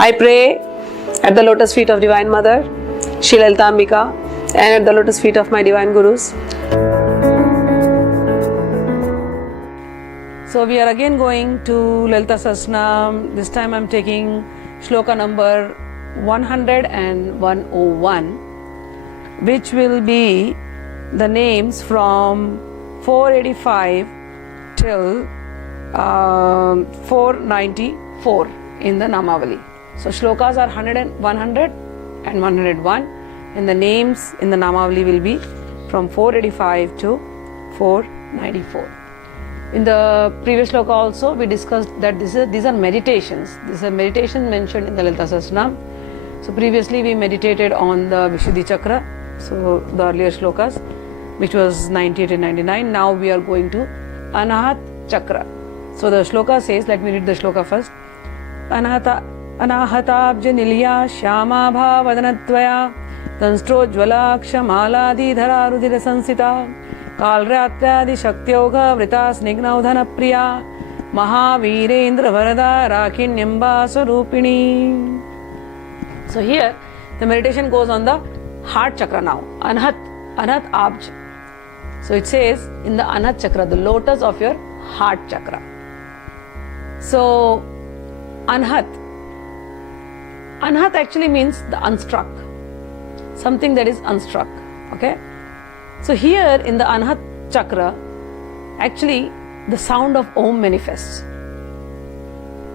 I pray at the lotus feet of Divine Mother, Shri Lalita Ambika, and at the lotus feet of my Divine Gurus. So we are again going to Lalita Sahasranama. This time I am taking Shloka number 100 and 101, which will be the names from 485 till 494 in the Namavali. So shlokas are 100 and 101, and the names in the Namavali will be from 485 to 494. In the previous shloka also we discussed that these are meditations. These are meditations mentioned in the Lalita Sahasranama. So previously we meditated on the Vishuddhi Chakra, so the earlier shlokas, which was 98 and 99. Now we are going to Anahat Chakra. So the shloka says, let me read the shloka first. Anahatabja nilya shyama bhavadanattvaya tanstrojvala kshamaladi dhararudira sansita kalratyadi shaktyoga vrita snignaudhana priya mahavirendra varada rakinyamba sarupini. So here the meditation goes on the heart chakra now. Anahat Abj. So it says in the Anahat chakra, the lotus of your heart chakra. So Anahat actually means the unstruck, something that is unstruck. Okay. So here in the Anahat chakra, actually the sound of Om manifests.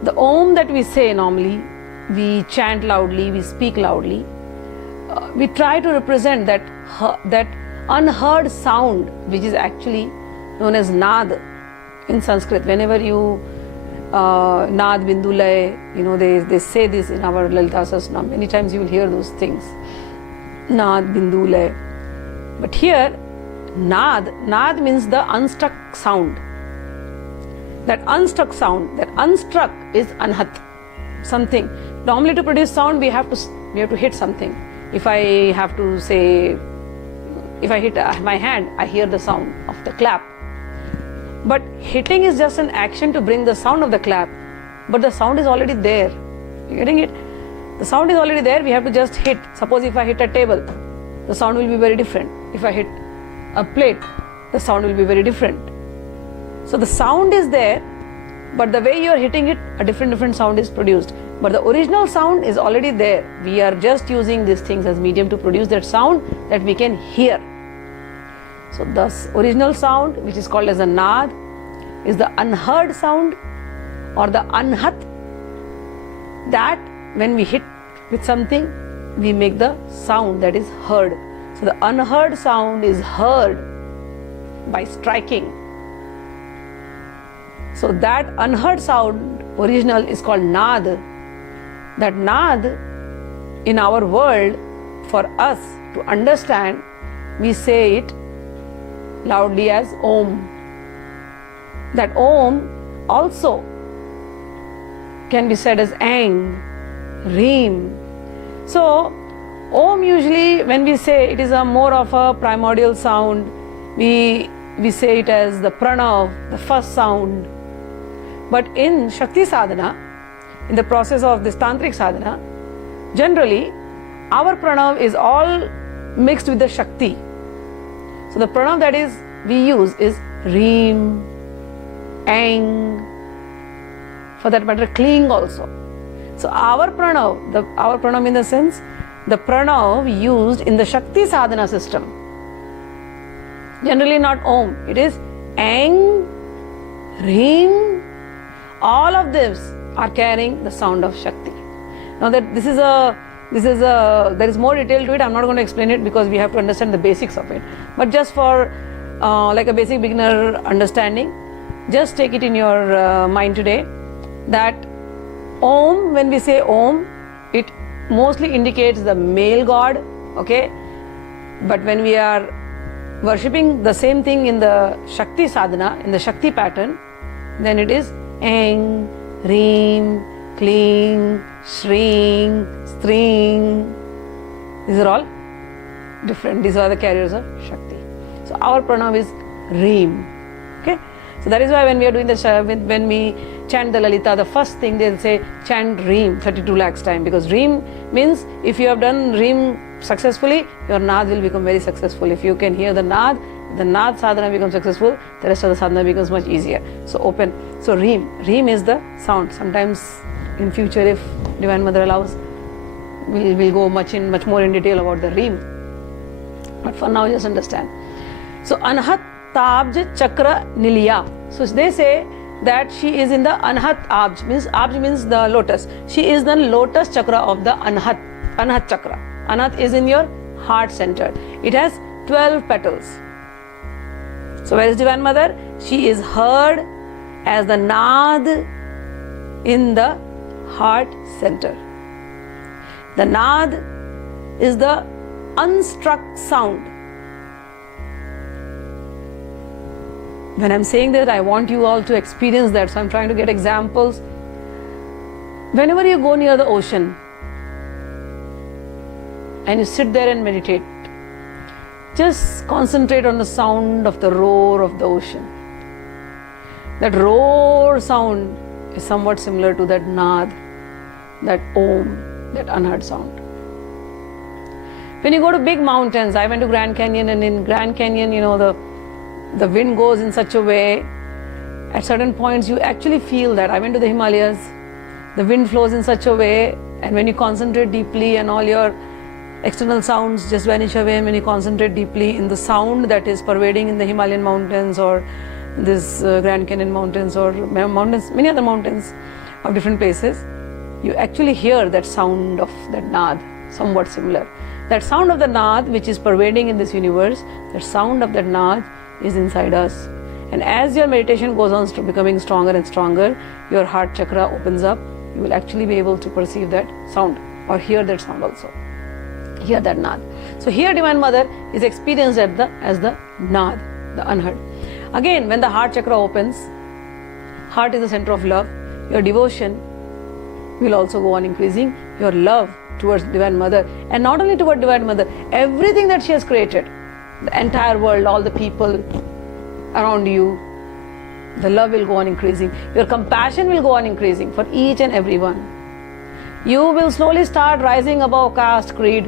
The Om that we say normally, we chant loudly, we speak loudly. We try to represent that unheard sound, which is actually known as Nad in Sanskrit. Whenever you Nad Bindu Lay, they say this in our Lalita Sahasranama. Many times you will hear those things. Nad Bindu Lay. But here, Nad means the unstruck sound. That unstruck sound, that unstruck is Anhat. Something. Normally to produce sound, we have to hit something. If I have to say, if I hit my hand, I hear the sound of the clap. But hitting is just an action to bring the sound of the clap. But the sound is already there. You getting it? The sound is already there, we have to just hit. Suppose if I hit a table, the sound will be very different. If I hit a plate, the sound will be very different. So the sound is there, but the way you are hitting it, a different sound is produced. But the original sound is already there. We are just using these things as medium to produce that sound that we can hear. So the original sound, which is called as a Nad, is the unheard sound or the Anhat, that when we hit with something, we make the sound that is heard. So the unheard sound is heard by striking. So that unheard sound, original, is called Nad. That Nad in our world, for us to understand, we say it loudly as Om. That Om also can be said as Ang, Reem. So Om usually, when we say, it is a more of a primordial sound. We say it as the Pranav, the first sound. But in Shakti sadhana, in the process of this tantric sadhana, generally our Pranav is all mixed with the Shakti. So the Pranav that is we use is Reem, Ang, for that matter Kling also. So our Pranav in the sense, the Pranav used in the Shakti sadhana system, generally not Om, it is Ang, Reem. All of these are carrying the sound of Shakti. Now that there is more detail to it, I'm not going to explain it because we have to understand the basics of it. But just for like a basic beginner understanding, just take it in your mind today that Om, when we say Om, it mostly indicates the male god, okay? But when we are worshipping the same thing in the Shakti sadhana, in the Shakti pattern, then it is Ang, Reem, Kling, Shring, String. These are all different. These are the carriers of Shakti. So our Pranav is Reem. Okay. So that is why when we are doing when we chant the Lalita, the first thing they'll say, chant Reem 32 lakhs time, because Reem means if you have done Reem successfully, your Nad will become very successful. If you can hear the Nad sadhana becomes successful, the rest of the sadhana becomes much easier. So open. So Reem is the sound. Sometimes in future, if Divine Mother allows, we'll go much more in detail about the Reem. But for now, just understand. So Anhat Tabj Chakra Niliya. So they say that she is in the Anhat Abj means the lotus. She is the lotus chakra of the Anhat chakra. Anhat is in your heart center. It has 12 petals. So where is Divine Mother? She is heard as the Nad in the heart center. The Nad is the unstruck sound. When I'm saying that, I want you all to experience that. So I'm trying to get examples. Whenever you go near the ocean and you sit there and meditate, just concentrate on the sound of the roar of the ocean. That roar sound is somewhat similar to that Nad, that Om, that unheard sound. When you go to big mountains, I went to Grand Canyon, and in Grand Canyon, the wind goes in such a way, at certain points you actually feel that. I went to the Himalayas, the wind flows in such a way, and when you concentrate deeply and all your external sounds just vanish away, when you concentrate deeply in the sound that is pervading in the Himalayan mountains or this Grand Canyon mountains or mountains, many other mountains of different places, you actually hear that sound of that Nad, somewhat similar. That sound of the Nad which is pervading in this universe, that sound of that Nad is inside us. And as your meditation goes on to becoming stronger and stronger, your heart chakra opens up. You will actually be able to perceive that sound or hear that sound also. Hear that Nad. So here Divine Mother is experienced as the Nad, the unheard. Again, when the heart chakra opens, heart is the center of love. Your devotion will also go on increasing. Your love towards Divine Mother, and not only toward Divine Mother, everything that she has created, the entire world, all the people around you, the love will go on increasing. Your compassion will go on increasing for each and every one. You will slowly start rising above caste, creed,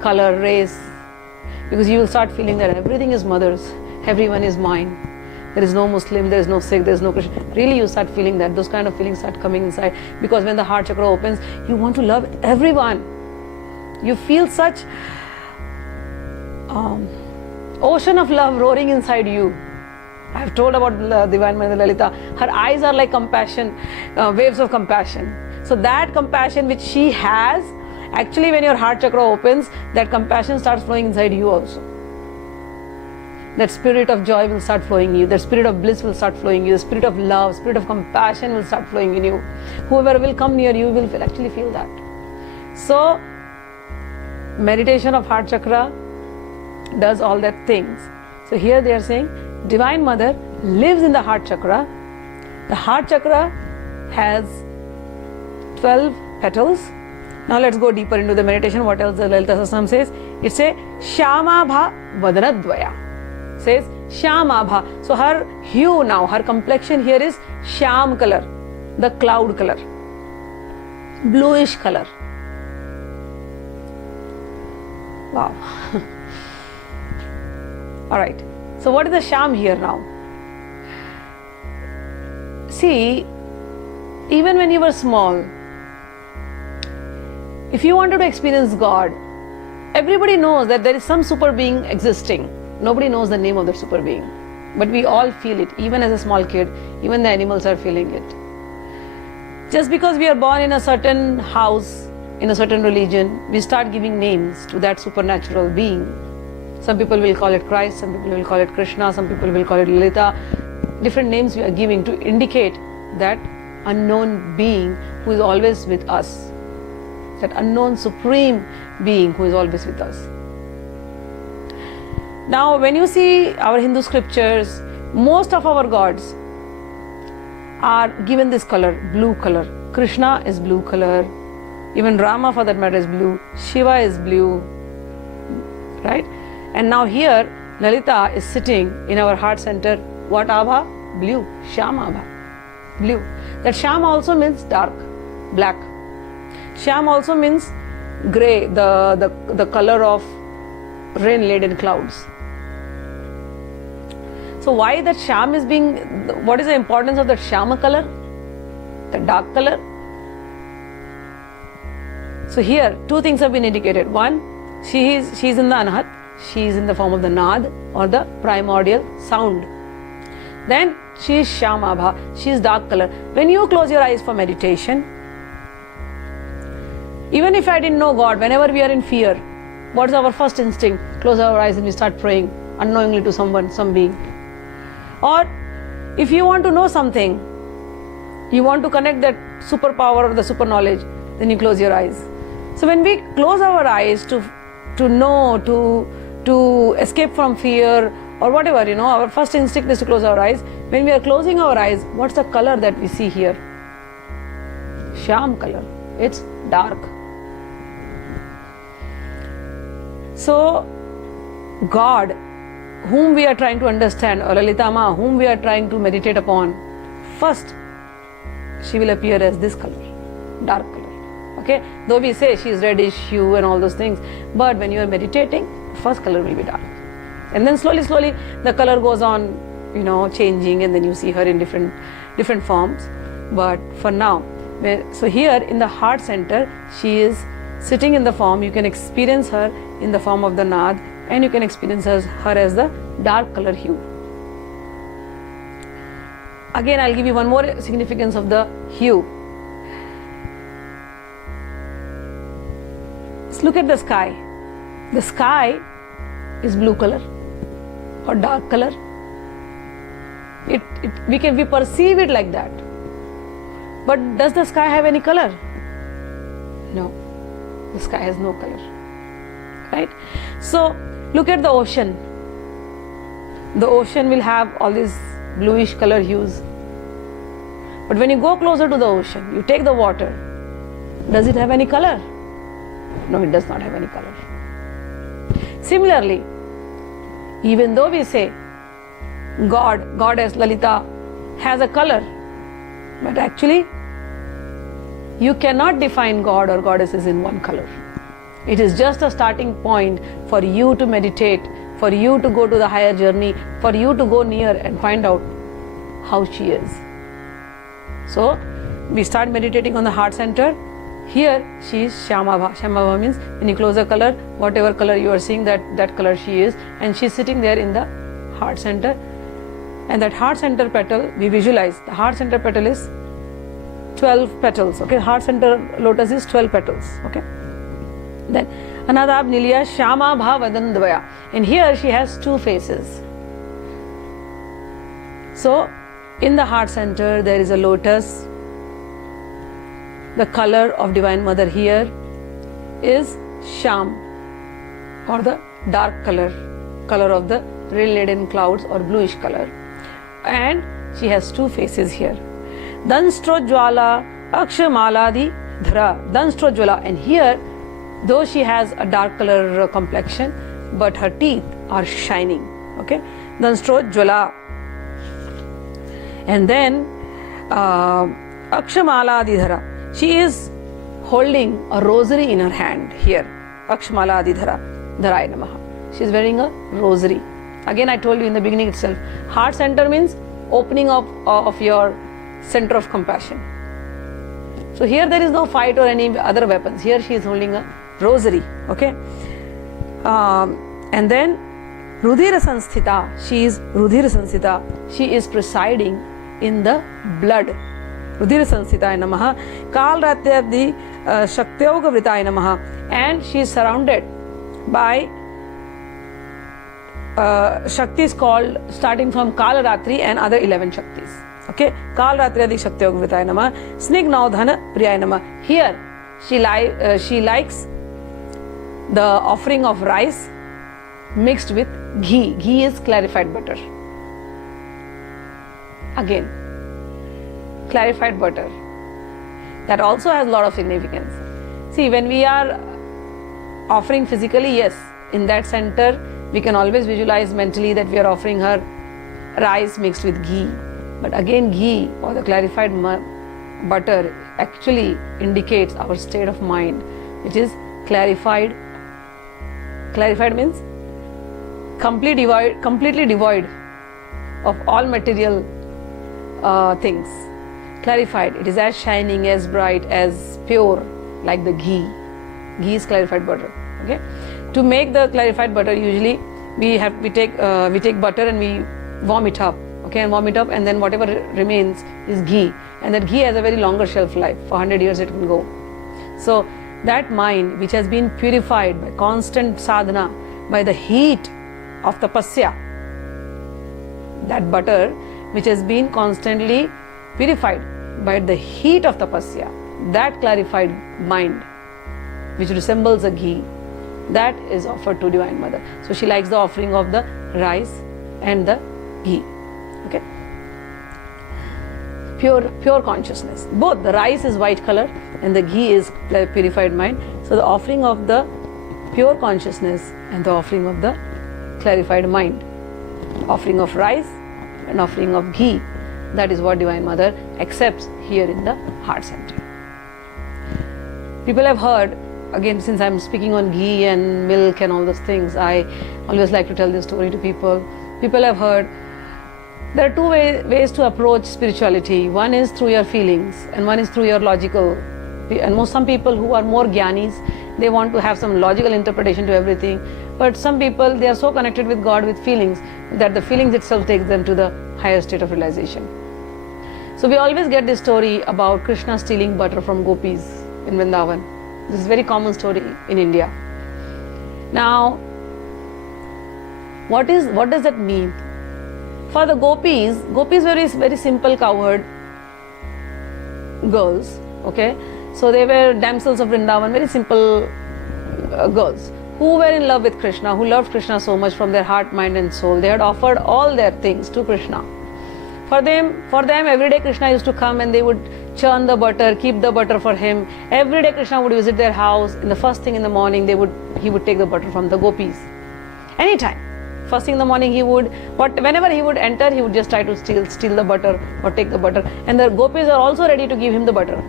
color, race, because you will start feeling that everything is Mother's, everyone is mine. There is no Muslim, there is no Sikh, there is no Christian. Really you start feeling that. Those kind of feelings start coming inside, because when the heart chakra opens, you want to love everyone. You feel such ocean of love roaring inside you. I have told about Divine Mother Lalita. Her eyes are like compassion, waves of compassion. So that compassion which she has, actually when your heart chakra opens, that compassion starts flowing inside you also. That spirit of joy will start flowing in you. That spirit of bliss will start flowing in you. The spirit of love, spirit of compassion will start flowing in you. Whoever will come near you will actually feel that. So, meditation of heart chakra does all that things. So here they are saying, Divine Mother lives in the heart chakra. The heart chakra has 12 petals. Now let's go deeper into the meditation. What else the Lalita Sahasranama says? It says, Shyamabha Vadanadvaya. Says Shyamabha. So her hue now, her complexion here is Shyam color, the cloud color, bluish color. Wow. Alright. So what is the Shyam here now? See, even when you were small, if you wanted to experience God, everybody knows that there is some super being existing. Nobody knows the name of that super being. But we all feel it. Even as a small kid, even the animals are feeling it. Just because we are born in a certain house, in a certain religion, we start giving names to that supernatural being. Some people will call it Christ, some people will call it Krishna, some people will call it Lalita. Different names we are giving to indicate that unknown being who is always with us. That unknown supreme being who is always with us. Now, when you see our Hindu scriptures, most of our gods are given this color, blue color. Krishna is blue color. Even Rama, for that matter, is blue. Shiva is blue. Right? And now here, Lalita is sitting in our heart center. What abha? blue, Shyamabha, blue. That Shyam also means dark, black. Shyam also means grey, the color of rain-laden clouds. So why that Shyam is being, what is the importance of that Shyama color, the dark color? So here, two things have been indicated. One, she is in the Anahat, she is in the form of the Nad or the primordial sound. Then she is Shyamabha, she is dark color. When you close your eyes for meditation, even if I didn't know God, whenever we are in fear, what is our first instinct? Close our eyes and we start praying unknowingly to someone, some being. Or if you want to know something, you want to connect that superpower or the super knowledge, then you close your eyes. So when we close our eyes to know, to escape from fear or whatever, our first instinct is to close our eyes. When we are closing our eyes, what's the color that we see here? Shyam color. It's dark. So God, whom we are trying to understand, or Lalita Ma, whom we are trying to meditate upon, first she will appear as this color, dark color. Okay, though we say she is reddish hue and all those things, but when you are meditating, first color will be dark, and then slowly the color goes on, changing, and then you see her in different forms. But for now, so here in the heart center, she is sitting in the form. You can experience her in the form of the Nad, and you can experience her as the dark color hue. Again, I'll give you one more significance of the hue. Let's look at the sky. The sky is blue color or dark color. We perceive it like that. But does the sky have any color? No. The sky has no color. Right? So look at the ocean. The ocean will have all these bluish color hues. But when you go closer to the ocean, you take the water, does it have any color? No, it does not have any color. Similarly, even though we say God, Goddess, Lalita has a color, but actually you cannot define God or Goddesses in one color. It is just a starting point for you to meditate, for you to go to the higher journey, for you to go near and find out how she is. So we start meditating on the heart center. Here she is Shyamabha. Shyamabha means when you close a color, whatever color you are seeing, that color she is, and she is sitting there in the heart center. And that heart center petal, we visualize, the heart center petal is 12 petals. Okay, heart center lotus is 12 petals. Okay. Then Anadab Nilya Shyamabha Vadandvaya. And here she has two faces. So in the heart center there is a lotus. The color of Divine Mother here is Shyam, or the dark color of the rain-laden clouds or bluish color. And she has two faces here. Danstrojwala Akshamaladi Dhara. Danstrojwala. And here, though she has a dark color complexion, but her teeth are shining. Okay? Danstrojwala. And then Akshamaladi Dhara. She is holding a rosary in her hand here. Akshamaladi Dhara. Dharai Namaha. She is wearing a rosary. Again, I told you in the beginning itself, heart center means opening up of your center of compassion. So here there is no fight or any other weapons. Here she is holding a rosary. Okay. And then Rudhira Sansthita. She is Rudhira Sansthita. She is presiding in the blood. Rudhira Sansthitaya Namaha. Kal Ratyadi Shaktyoga Vritaya Namaha. And she is surrounded by Shaktis called starting from Kala Ratri and other 11 Shaktis. Okay, Kal Ratri Adi Shaktyoga Vritaya Namaha. Snignaudhana Priyaya Namaha. Here she likes the offering of rice mixed with ghee. Ghee is clarified butter. Again, clarified butter. That also has a lot of significance. See, when we are offering physically, yes, in that center, we can always visualize mentally that we are offering her rice mixed with ghee. But again, ghee or the clarified butter actually indicates our state of mind, which is clarified. Clarified means completely devoid of all material things. Clarified, it is as shining, as bright, as pure, like the ghee. Ghee is clarified butter. Okay. To make the clarified butter, usually we take butter and we warm it up. Okay, and warm it up, and then whatever remains is ghee, and that ghee has a very longer shelf life. For 100 years it can go. So that mind which has been purified by constant sadhana, by the heat of tapasya, that butter which has been constantly purified by the heat of tapasya, that clarified mind which resembles a ghee, that is offered to Divine Mother. So she likes the offering of the rice and the ghee. Okay, pure consciousness. Both the rice is white color and the ghee is purified mind. So the offering of the pure consciousness and the offering of the clarified mind, offering of rice and offering of ghee, that is what Divine Mother accepts here in the heart center. People have heard, again, since I'm speaking on ghee and milk and all those things, I always like to tell this story to people. People have heard there are two ways to approach spirituality. One is through your feelings and one is through your logical. And some people who are more jnanis, they want to have some logical interpretation to everything. But some people, they are so connected with God with feelings that the feelings itself takes them to the higher state of realization. So we always get this story about Krishna stealing butter from gopis in Vrindavan. This is a very common story in India. Now, what does that mean? For the gopis were very simple cowherd girls, okay? So they were damsels of Vrindavan, very simple girls who were in love with Krishna, who loved Krishna so much from their heart, mind and soul. They had offered all their things to Krishna. For them, every day Krishna used to come and they would churn the butter, keep the butter for him. Every day Krishna would visit their house. In the first thing in the morning, he would take the butter from the gopis. Anytime. First thing in the morning, whenever he would enter, he would just try to steal the butter or take the butter. And the gopis are also ready to give him the butter.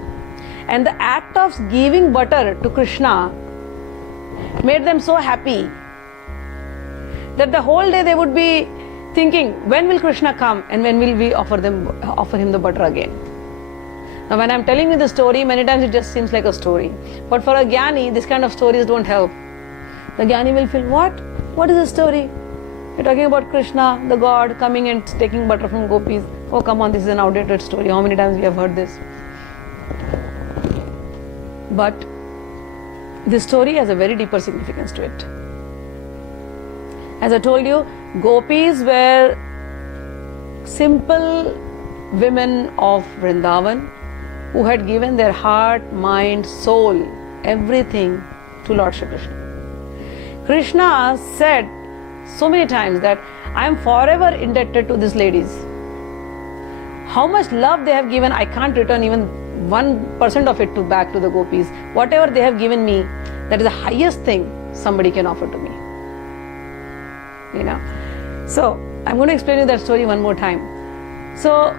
And the act of giving butter to Krishna made them so happy that the whole day they would be thinking, when will Krishna come and when will we offer him the butter again? Now when I'm telling you the story, many times it just seems like a story. But for a jnani, this kind of stories don't help. The jnani will feel, what? What is the story? You're talking about Krishna, the God, coming and taking butter from gopis. Oh, come on, this is an outdated story. How many times we have heard this? But this story has a very deeper significance to it. As I told you, gopis were simple women of Vrindavan who had given their heart, mind, soul, everything to Lord Shri Krishna. Krishna said so many times that I am forever indebted to these ladies. How much love they have given, I can't return even 1% of it back to the gopis. Whatever they have given me, that is the highest thing somebody can offer to me. You know. So I'm going to explain you that story one more time. So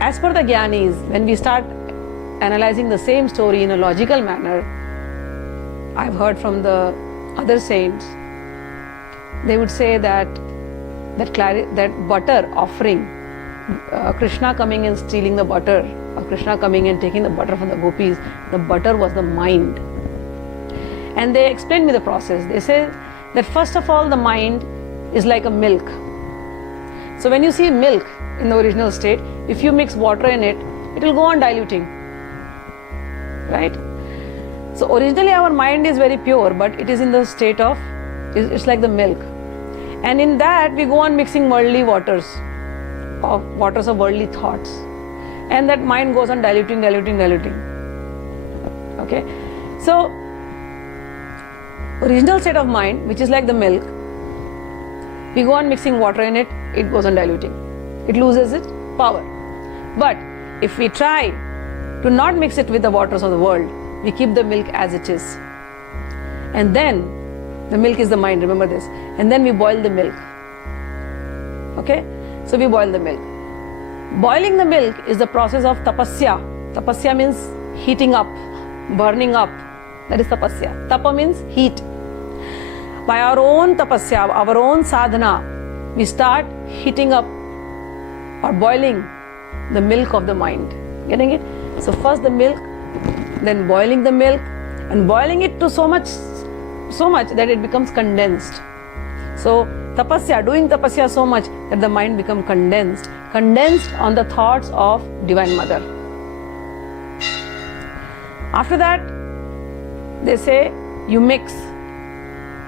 as per the jnanis, when we start analyzing the same story in a logical manner, I've heard from the other saints, they would say that butter offering, Krishna coming and stealing the butter, or Krishna coming and taking the butter from the gopis, the butter was the mind. And they explained me the process. They say that first of all, the mind is like a milk. So when you see milk in the original state, if you mix water in it, it will go on diluting, right? So originally our mind is very pure, but it is in the state of, it's like the milk. And in that we go on mixing worldly waters of worldly thoughts. And that mind goes on diluting. Okay? So, original state of mind, which is like the milk, we go on mixing water in it, it goes on diluting. It loses its power. But if we try to not mix it with the waters of the world, we keep the milk as it is. And then, the milk is the mind, remember this. And then we boil the milk. Okay? So we boil the milk. Boiling the milk is the process of tapasya. Tapasya means heating up, burning up. That is tapasya. Tapa means heat. By our own tapasya, our own sadhana, we start heating up or boiling the milk of the mind. Getting it? So first the milk, then boiling the milk, and boiling it to so much that it becomes condensed. So tapasya, doing tapasya so much that the mind becomes condensed on the thoughts of Divine Mother. After that, they say you mix.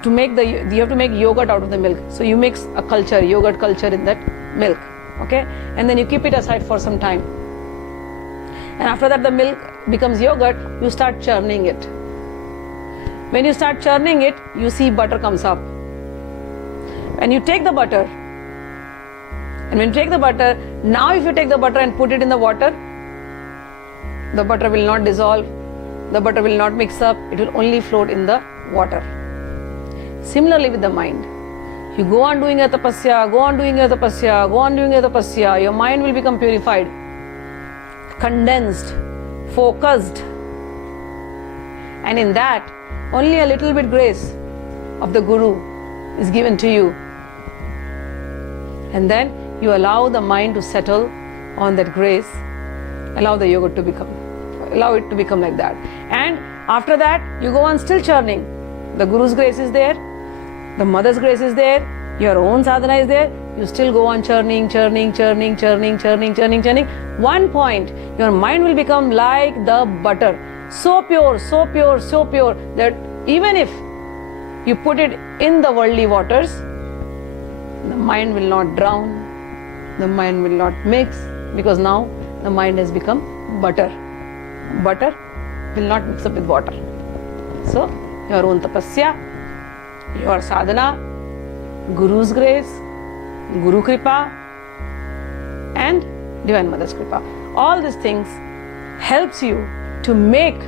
You have to make yogurt out of the milk. So you mix a culture, yogurt culture in that milk. Okay? And then you keep it aside for some time. And after that the milk becomes yogurt, you start churning it. When you start churning it, you see butter comes up. And you take the butter. And when you take the butter, now if you take the butter and put it in the water, the butter will not dissolve, the butter will not mix up, it will only float in the water. Similarly with the mind. You go on doing a tapasya, your mind will become purified, condensed, focused. And in that, only a little bit grace of the Guru is given to you. And then you allow the mind to settle on that grace, allow the yogurt to become like that. And after that, you go on still churning. The Guru's grace is there, the Mother's grace is there, your own sadhana is there, you still go on churning. One point, your mind will become like the butter, so pure, that even if you put it in the worldly waters, the mind will not drown, the mind will not mix, because now the mind has become butter. Butter will not mix up with water. So, your own tapasya, your sadhana, Guru's grace, Guru Kripa, and Divine Mother's Kripa. All these things helps you to make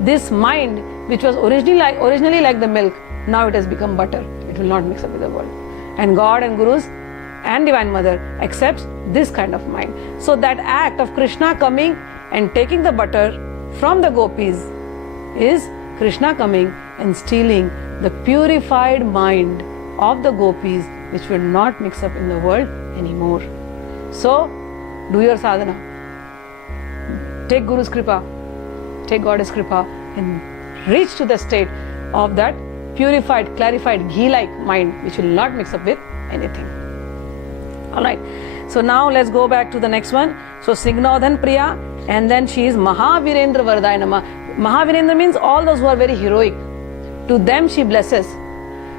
this mind, which was originally like the milk, now it has become butter. It will not mix up with the world. And God and Gurus and Divine Mother accepts this kind of mind. So that act of Krishna coming and taking the butter from the gopis is Krishna coming and stealing the purified mind of the gopis, which will not mix up in the world anymore. So, do your sadhana. Take Guru's Kripa, take Goddess Kripa, and reach to the state of that purified, clarified, ghee-like mind, which will not mix up with anything. Alright, so now let's go back to the next one. So, Signodhan Priya, and then she is Mahavirendra Vardayana. Mahavirendra means all those who are very heroic. To them she blesses.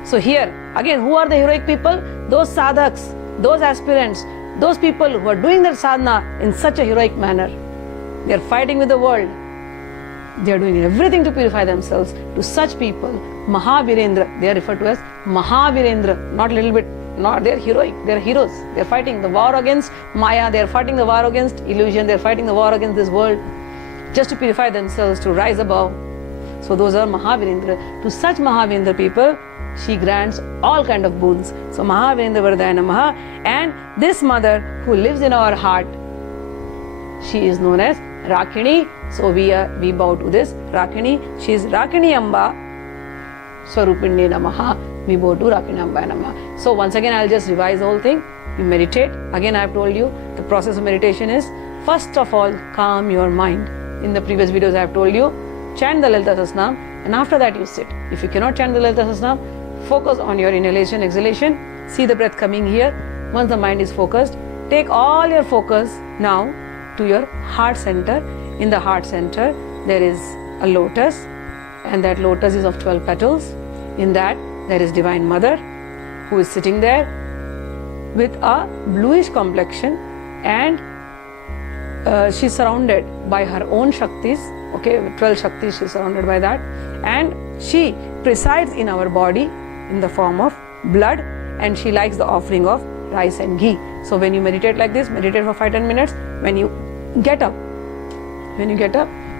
So here, again, who are the heroic people? Those sadhaks, those aspirants, those people who are doing their sadhana in such a heroic manner. They are fighting with the world. They are doing everything to purify themselves. To such people, Mahavirendra, they are referred to as Mahavirendra, not a little bit. No, they are heroic, they are heroes. They are fighting the war against Maya, they are fighting the war against illusion, they are fighting the war against this world, just to purify themselves, to rise above. So those are Mahavirendra. To such Mahavirendra people, she grants all kind of boons. So Mahavirendra Vardayana Maha, and this mother who lives in our heart, she is known as Rakini. So we bow to this Rakini. She is Rakini Amba Swarupinde Namaha. We bow to Rakini Amba Namaha. So once again, I'll just revise the whole thing. You meditate. Again, I have told you the process of meditation is, first of all, calm your mind. In the previous videos, I have told you, chant the Lalita Sahasranama, and after that you sit. If you cannot chant the Lalita Sahasranama, focus on your inhalation, exhalation. See the breath coming here. Once the mind is focused, take all your focus now to your heart center. In the heart center, there is a lotus, and that lotus is of 12 petals. In that, there is Divine Mother, who is sitting there with a bluish complexion, and she's surrounded by her own Shaktis. Okay, 12 Shaktis, she's surrounded by that. And she presides in our body in the form of blood, and she likes the offering of rice and ghee. So when you meditate like this, meditate for 5-10 minutes. When you get up,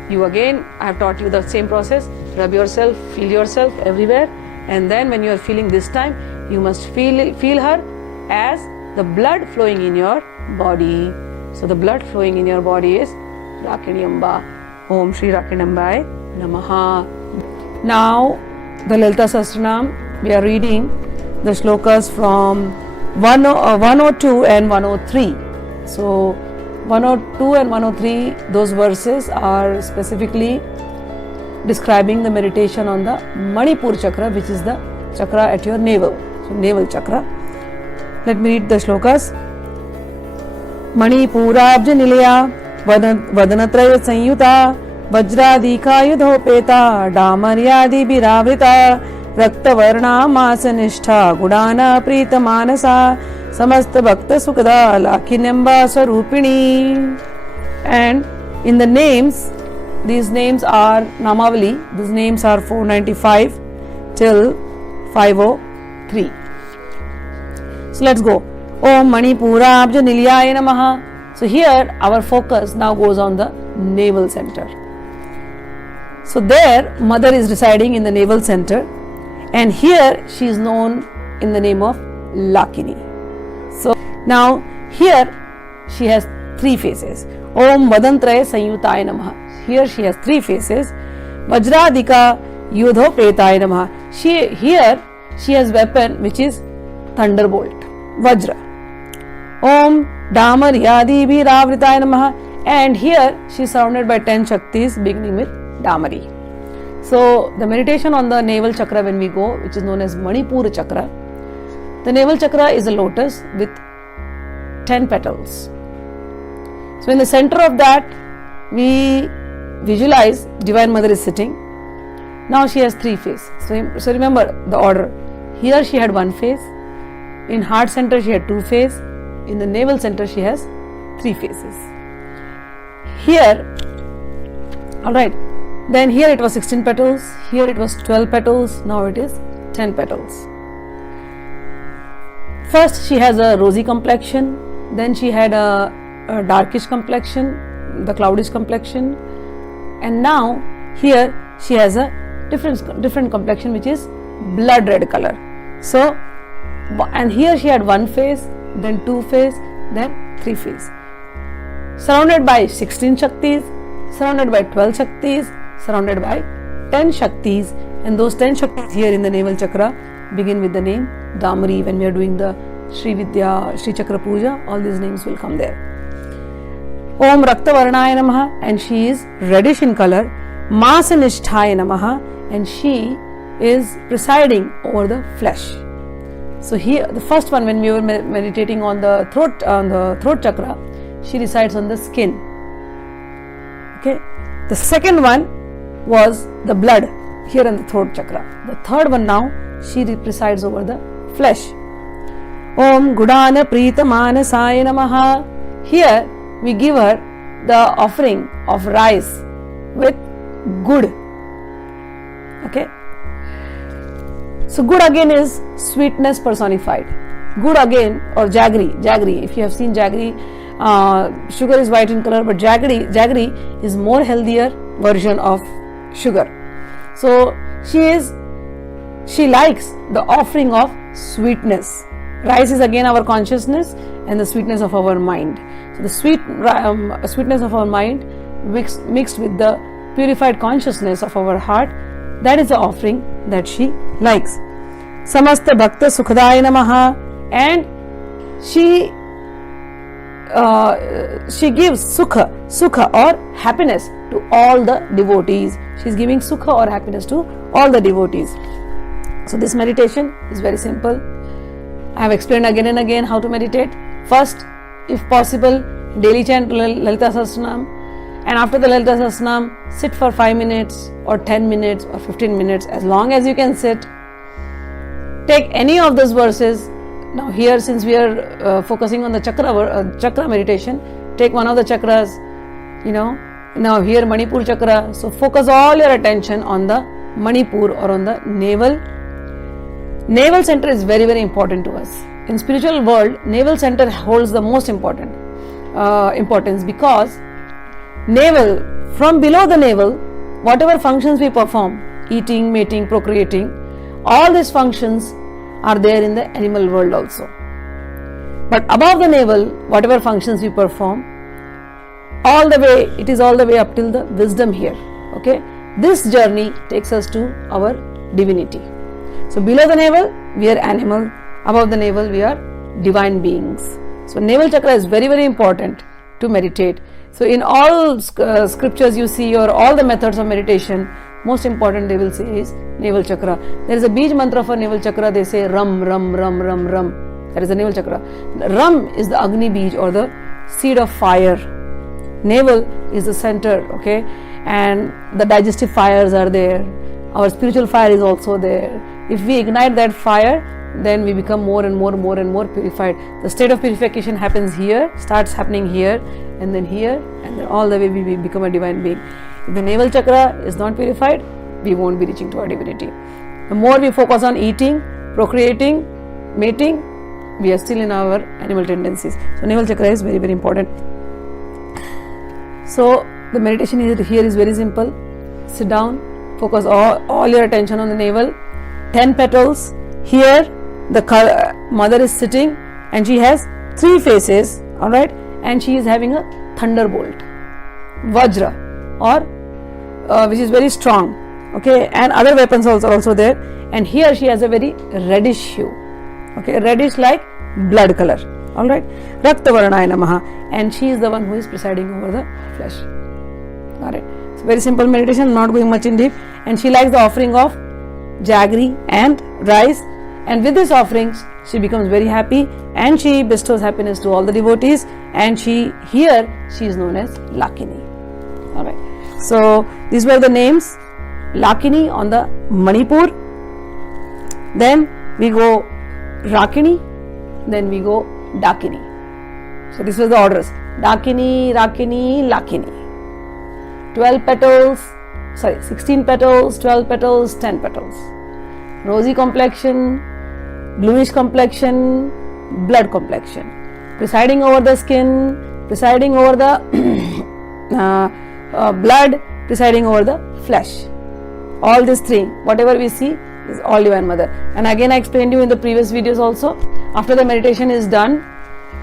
you again, I have taught you the same process. Rub yourself, feel yourself everywhere. And then when you are feeling this time, you must feel her as the blood flowing in your body. So the blood flowing in your body is Rakini Amba. Om Shri Rakini Ambaye Namaha. Now the Lalita Sahasranam, we are reading the shlokas from 102 and 103. So 102 and 103, those verses are specifically describing the meditation on the Manipur chakra, which is the chakra at your navel. So navel chakra. Let me read the shlokas. Manipurabja nilaya vadanatraya sanyuta vajradika yudhopeta damaryadi biravrita raktavarna masanishta gudana prita manasa samasta bhakta sukada lakinamba sarupini. And in the names, these names are Namavali, these names are 495 till 503. So let's go. Om Manipura Abja Nilyaya Namaha. So here our focus now goes on the navel center. So there mother is residing in the navel center, and here she is known in the name of Lakini. So now here she has three faces. Om Vadantraya Sanyutaya Namaha. Here she has three faces. Vajradika Yudho Petaya Namaha. Here she has weapon which is thunderbolt, Vajra. Om Damar Yadi Bhiravritaya Namaha. And here she is surrounded by 10 Shaktis beginning with Damari. So the meditation on the navel chakra when we go, which is known as Manipur chakra. The navel chakra is a lotus with 10 petals. So in the center of that we visualize Divine Mother is sitting. Now she has three faces. So remember the order. Here she had one face. In heart center she had two faces. In the navel center she has three faces. Here, alright, then here it was 16 petals, here it was 12 petals, now it is 10 petals. First she has a rosy complexion, then she had a darkish complexion, the cloudish complexion, and now here she has a different complexion which is blood red color. So, and here she had one face, then two face, then three face. Surrounded by 16 Shaktis, surrounded by 12 Shaktis, surrounded by 10 Shaktis, and those 10 Shaktis here in the navel chakra begin with the name Damari. When we are doing the Srividya, Sri Chakra Puja, all these names will come there. Om Raktavarnaya Namaha, and she is reddish in color. Masanishthaya Namaha, and she is presiding over the flesh. So here, the first one, when we were meditating on the throat chakra, she resides on the skin. Okay. The second one was the blood here in the throat chakra. The third one now, she presides over the flesh. Om Gudana Prita Manasaya Namaha. Here we give her the offering of rice with good. Okay. So good again is sweetness personified. Good again, or jaggery. If you have seen jaggery, sugar is white in color, but jaggery is more healthier version of sugar. So she likes the offering of sweetness. Rice is again our consciousness and the sweetness of our mind. So the sweetness of our mind mixed with the purified consciousness of our heart, that is the offering that she likes. Samasta Bhakta Sukhadaya Namaha, and she gives sukha or happiness to all the devotees. She is giving sukha or happiness to all the devotees. So this meditation is very simple. I have explained again and again how to meditate. First, if possible, daily chant Lalita Sahasranam, and after the Lalita Sahasranam, sit for 5 minutes or 10 minutes or 15 minutes, as long as you can sit. Take any of those verses. Now here, since we are focusing on the chakra meditation, take one of the chakras, now here Manipur chakra. So focus all your attention on the Manipur or on the navel. Navel center is very, very important to us. In spiritual world, navel center holds the most importance, because navel, from below the navel, whatever functions we perform, eating, mating, procreating, all these functions are there in the animal world also. But above the navel, whatever functions we perform, all the way, it is all the way up till the wisdom here. Okay, this journey takes us to our divinity. So below the navel we are animal, above the navel we are divine beings. So navel chakra is very, very important to meditate. So in all scriptures you see, or all the methods of meditation, most important they will say is navel chakra. There is a beej mantra for navel chakra. They say ram ram ram ram ram. That is the navel chakra. Ram is the agni beej, or the seed of fire. Navel is the center, okay, and the digestive fires are there. Our spiritual fire is also there. If we ignite that fire, then we become more and more purified. The state of purification happens here, starts happening here, and then here, and then all the way we become a divine being. If the navel chakra is not purified, we won't be reaching to our divinity. The more we focus on eating, procreating, mating, we are still in our animal tendencies. So navel chakra is very, very important. So the meditation here is very simple. Sit down, focus all your attention on the navel. 10 petals. Here the mother is sitting and she has 3 faces, alright, and she is having a thunderbolt, vajra, or which is very strong, okay, and other weapons are also there. And here she has a very reddish hue, okay, reddish like blood color, alright, Rakta Varnaya Namaha, and she is the one who is presiding over the flesh. Alright, so very simple meditation, not going much in deep. And she likes the offering of jaggery and rice, and with these offerings she becomes very happy and she bestows happiness to all the devotees, and she is known as Lakini. Alright, so these were the names. Lakini on the Manipur, then we go Rakini, then we go Dakini. So this was the orders: Dakini, Rakini, Lakini. 16 petals, 12 petals, 10 petals. Rosy complexion, bluish complexion, blood complexion. Presiding over the skin, presiding over the blood, presiding over the flesh. All these 3, whatever we see, is all Divine Mother. And again I explained you in the previous videos also, after the meditation is done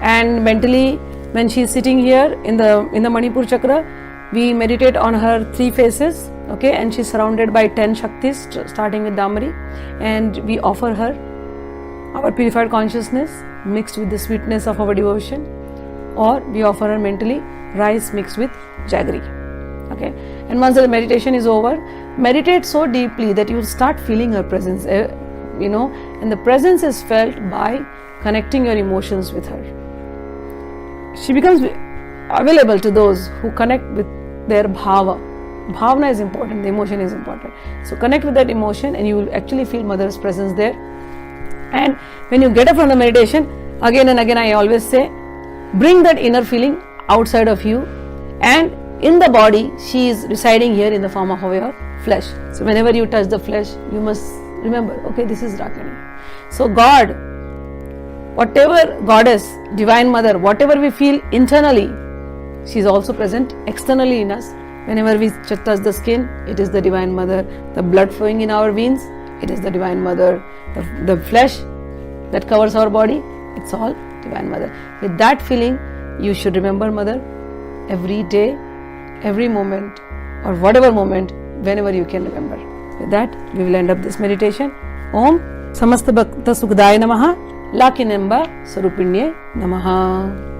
and mentally when she is sitting here in the Manipur chakra, we meditate on her 3 faces, okay, and she is surrounded by 10 Shaktis starting with Damari, and we offer her our purified consciousness mixed with the sweetness of our devotion, or we offer her mentally rice mixed with jaggery, okay. And once the meditation is over, meditate so deeply that you start feeling her presence, and the presence is felt by connecting your emotions with her. She becomes available to those who connect with their bhava. Bhavana is important, the emotion is important. So connect with that emotion and you will actually feel Mother's presence there. And when you get up from the meditation, again and again I always say, bring that inner feeling outside of you, and in the body she is residing here in the form of your flesh. So whenever you touch the flesh, you must remember, okay, this is Rakini. So God, whatever goddess, Divine Mother, whatever we feel internally, she is also present externally in us. Whenever we touch the skin, it is the Divine Mother. The blood flowing in our veins, it is the Divine Mother. The flesh that covers our body, it's all Divine Mother. With that feeling, you should remember Mother every day, every moment, or whatever moment, whenever you can remember. With that, we will end up this meditation. Om Samasta Bhakta Sukhdaya Namaha, Lakinamba Sarupinye Namaha.